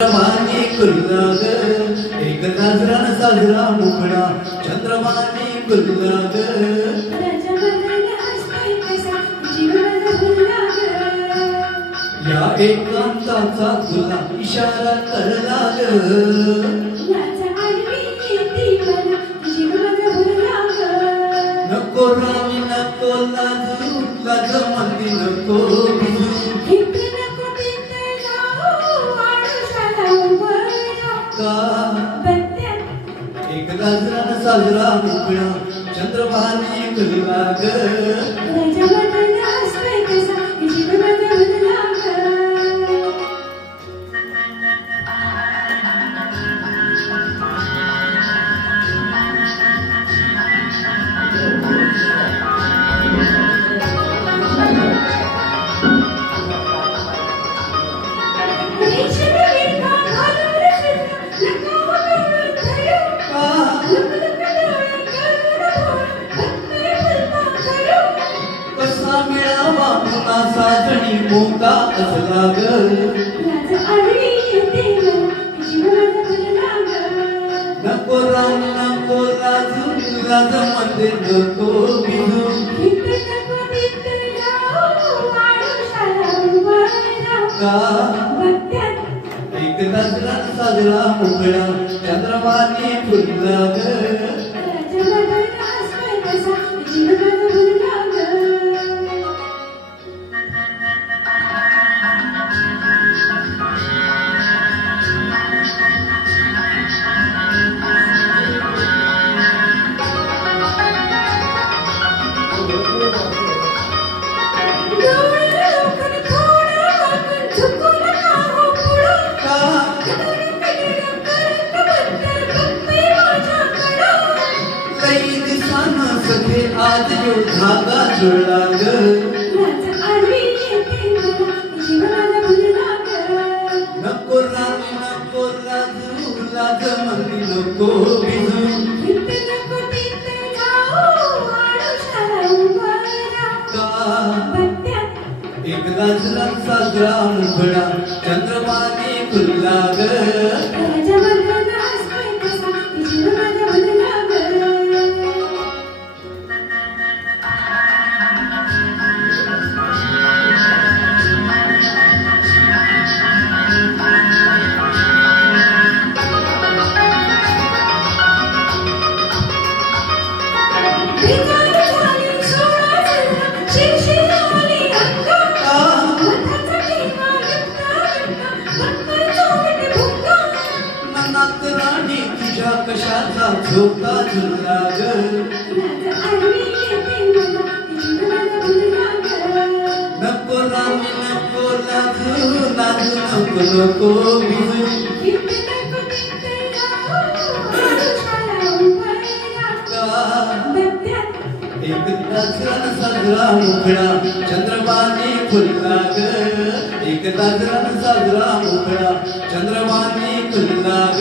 चंद्रमाने कुल्लाग एक गाजरान साजरा मुखडा चंद्रमाने कुल्लाग या एकांताचा तुला इशारा करला नको राणी नको लाजू लाज मंदी नको एक गाजरान साजरा मुखडा चंद्रमाने कुल्लाग साजणी मोका असला ग नको राणी नको लाजू लाज मध्ये नको भिजू एक गाजरान साजरा मुखडा चंद्रमाने कुल्लाग आज यो धागा जुळला ग नको राणी नको लाजू लाज मंदी नको भिजू एक गाजरान साजरा मुखडा चंद्रमाने कुल्लाग राणी तुझ्या कशाचा झोका झुलला ग नको राणी नको लाजू लाजू नको नको भिजू एक गाजरान साजरा मुखडा चंद्रमाने कुल्लाग एक गाजरान साजरा मुखडा चंद्रमाने कुल्लाग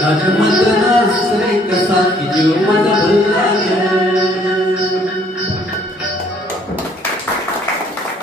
राजमंद्रना श्री कसा की जीव माझा भरला